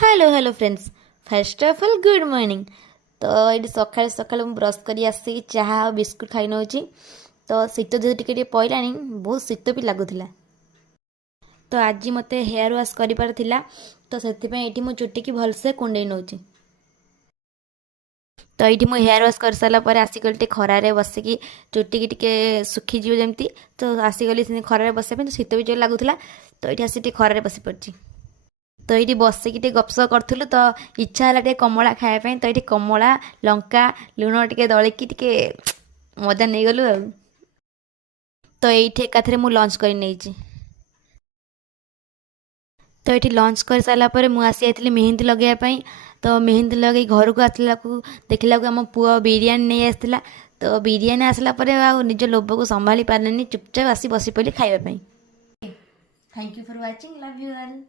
Hello hello friends. First of all good morning. तो ये सकाल सकाल ब्रश कर आसी चाहा और बिस्कुट खाई नौ। तो शीत जेहतु टिके पड़ा बहुत शीत भी लगुला। तो आज मत हेयर वाश कर तो से मो चुटी की भलसे कुंडे नौ। तो ये मुझे हेयर वाश कर सारापर आसिकल खरारे बसिकी चुटी की सुखीजी जमी। तो आसिकली खरारे बसा तो शीत भी जो लगुला। तो ये आसी खरारे बसी पड़ी। तो ये बसिकी गपसप करूँ तो इच्छा है कमला खायापी। तो ये कमला लंका लुण टे दलिकी टे मजा नहीं गलु। तो ये एकाथरे मु लंच कर नहीं। तो ये लंच कर सारापर मुझे आई मेहंदी लगेवाई। तो मेहंदी लगे घर को आसला देखला आम पुआ बिरीयानी नहीं आसाला। तो बिरीयानी आसला निज लोभ को संभाली पारे चुपचाप आसी बसी पड़ी खावाई। Thank you for watching. Love you all.